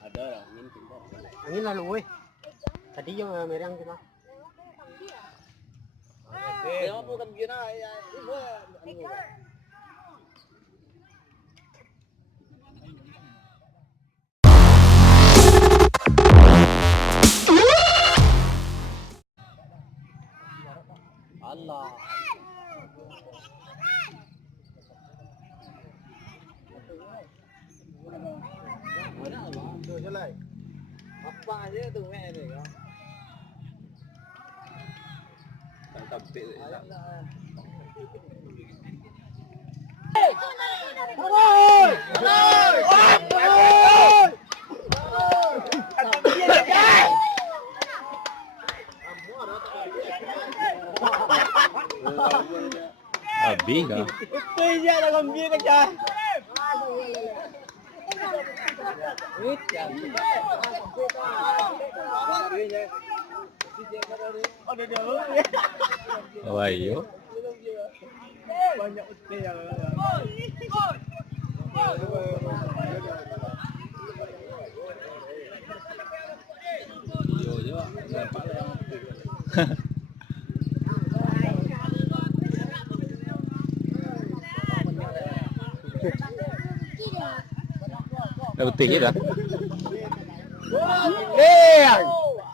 Ada lah, angin kita. Angin lalu weh. Tadi yang merang kita. Yang apa kan gina ya? Ibu. Allah. Apa aja tuh meh ni kan? Tangkap pil. Abi kah? Itu je lah gambir kerja. Oh ayo. Banyak utai yang. Yo je, nampak lah. Dah betul je dah.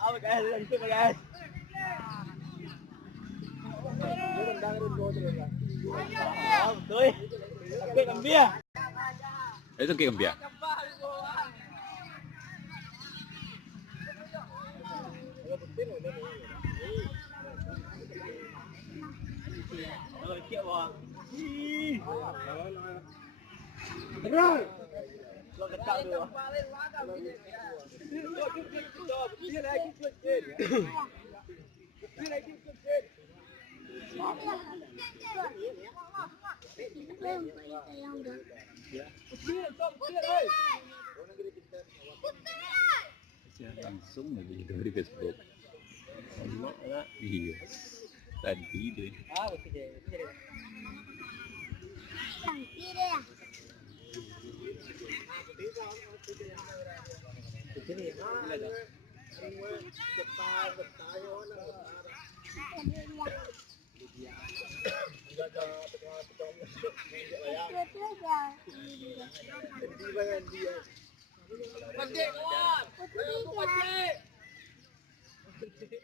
Apa guys, lanjut guys. Betul. Okey gambir. Itu kek gembia. Kalau kek wah. Lo dekat tu. Dia lagi kecil. Dia lagi kecil. Langsung lagi dari Facebook. Iya. Tadi deh. Ah, betul. Pancik kawan. Pancik.